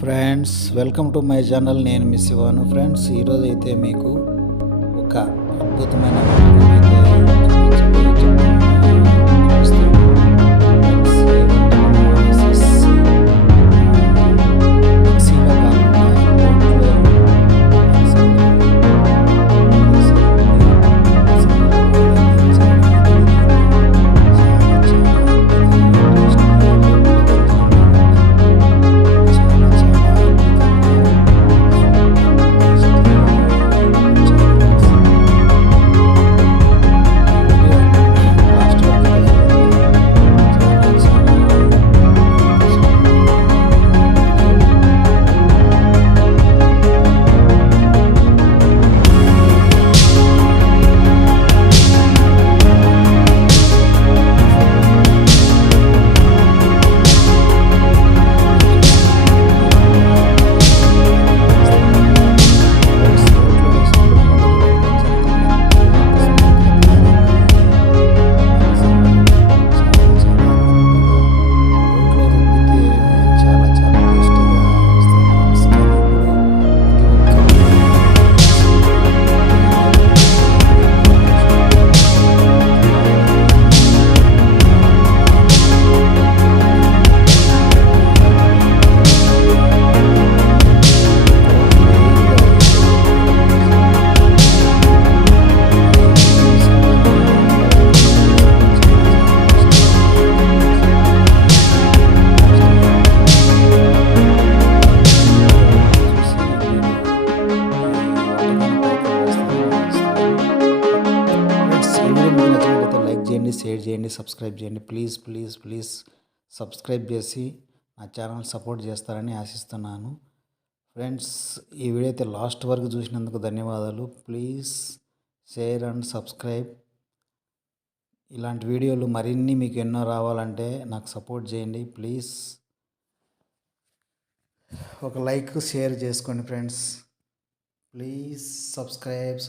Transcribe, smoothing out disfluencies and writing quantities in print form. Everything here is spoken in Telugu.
Friends, welcome to my channel. నేను మీ శివాను. ఫ్రెండ్స్, ఈరోజు అయితే మీకు ఒక అద్భుతమైన వంటకం అయితే చూపించబోయే చూపిస్తాను. ఫ్రెండ్స్, ఈ వంటకం వచ్చేసి మిక్సీలో కాకుండా రోట్లో షేర్ చేయండి, సబ్స్క్రైబ్ చేయండి. ప్లీజ్ ప్లీజ్ ప్లీజ్ సబ్స్క్రైబ్ చేసి నా ఛానల్ సపోర్ట్ చేస్తారని ఆశిస్తున్నాను. ఫ్రెండ్స్, ఈ వీడియో అయితే లాస్ట్ వరకు చూసినందుకు ధన్యవాదాలు. Please share and subscribe. ఇలాంటి వీడియోలు మరిన్ని మీకు ఎన్నో రావాలంటే నాకు సపోర్ట్ చేయండి. ప్లీజ్ ఒక లైక్ షేర్ చేసుకోండి ఫ్రెండ్స్. Please subscribe.